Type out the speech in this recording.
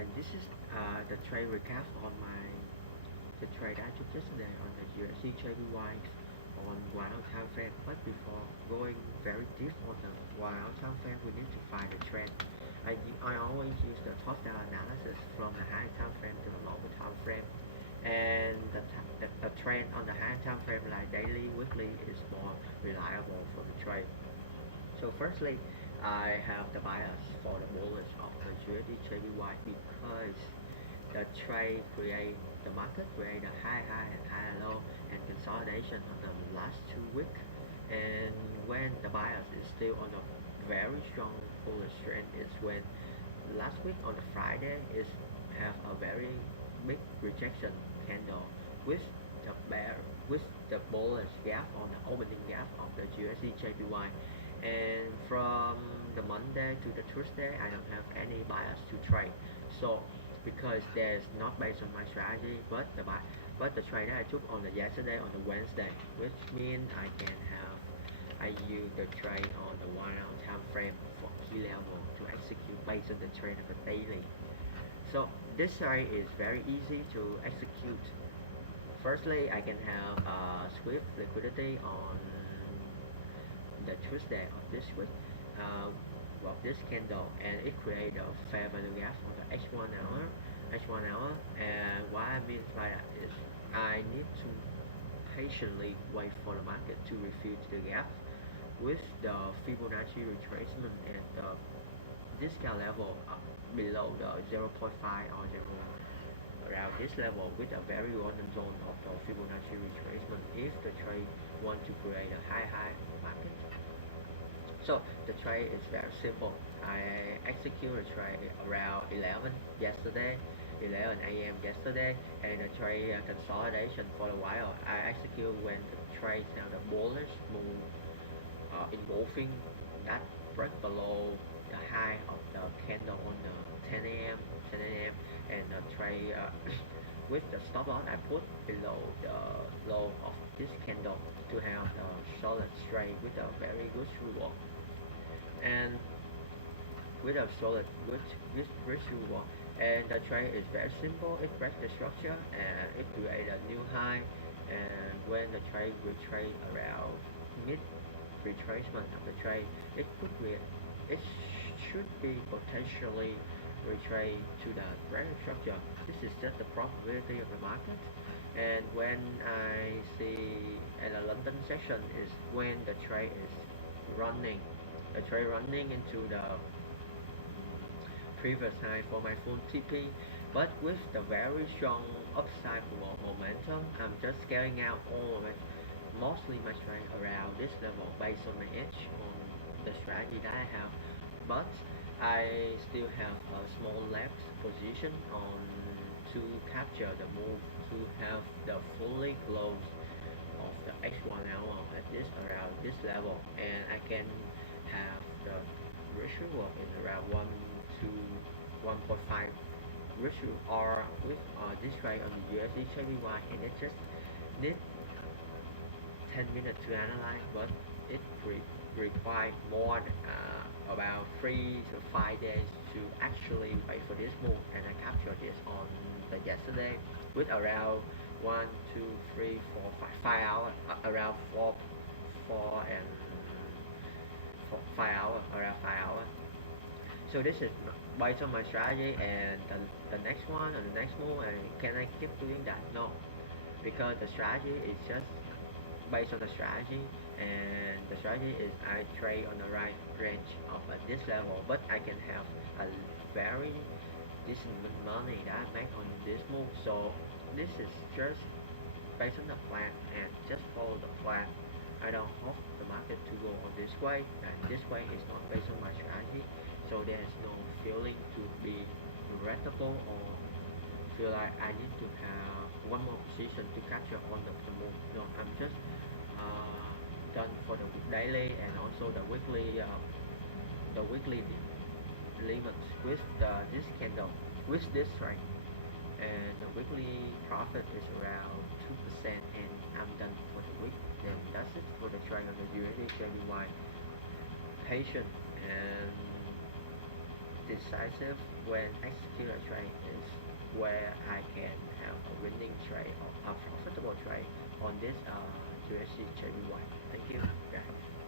and this is the trade recap on the trade I took yesterday on the USDJPY on 1 hour time frame. But before going very deep on the 1 hour time frame, we need to find the trend. I always use the top-down analysis from the high time frame to the longer time frame, and the trend on the high time frame like daily, weekly is more reliable for the trade. So firstly, I have the bias for the bullish of the USDJPY because the market create a high and high low and consolidation on the last 2 weeks. And when the bias is still on a very strong bullish trend is when last week on the Friday is have a very big rejection candle with the bear with the bullish gap on the opening gap of the USDJPY. And from the Monday to the Tuesday, I don't have any bias to trade. So because there's not based on my strategy, but the trade that I took on the yesterday on the Wednesday, which means I use the trade on the 1 hour time frame for key level to execute based on the trend of the daily. So this trade is very easy to execute. Firstly, I can have swift liquidity on the Tuesday of this week of this candle, and it create a fair value gap on the H1 hour. And what I mean by that is I need to patiently wait for the market to refill the gap with the Fibonacci retracement at the discount level below the 0.5 or 0 around this level with a very golden zone of the Fibonacci retracement if the trade want to create a high market. So the trade is very simple. I executed a trade around 11 yesterday, 11 a.m. yesterday, and the trade consolidation for a while. I execute when the trade have the bullish move engulfing that break below the high of the candle on the 10 a.m. And the trade with the stop loss I put below the low of this candle to have the solid trade with a very good reward. And with a solid good reward, and the trade is very simple. It breaks the structure and it create a new high, and when the trade retrace around mid retracement of the trade, it should be potentially retrace to the greater structure. This is just the probability of the market. And when I see at the London session is when the trade is running into the previous high for my full TP, but with the very strong upside momentum, I'm just scaling out all of it, mostly my trade around this level based on my edge on the strategy that I have. But I still have a small left position on to capture the move to have the fully close of the H1 hour at this around this level, and I can have the ratio in around 1 to 1.5 ratio or with this trade on the USDJPY, and it just need 10 minutes to analyze, but it require more about 3 to 5 days to actually wait for this move, and I captured this on the yesterday with around 1, 2, 3, 4, 5 hours, around 4 and 5 hours, around 5 hours. So this is based on my strategy, and the next one and the next move, and can I keep doing that? No, because the strategy is just based on the strategy, and the strategy is I trade on the right range of this level, but I can have a very decent money that I make on this move. So this is just based on the plan and just follow the plan. I don't hope the market to go on this way, and this way is not based on my strategy, so there's no feeling to be regrettable or feel like I need to have one more position to capture on the move. No, I'm just done for the daily and also the weekly limits with this candle with this trade, and the weekly profit is around 2%, and I'm done for the week. And that's it for the trade on the USDJPY. Patient, and decisive when execute a trade is where I can have a winning trade or a profitable trade on this USDJPY. Thank you, guys.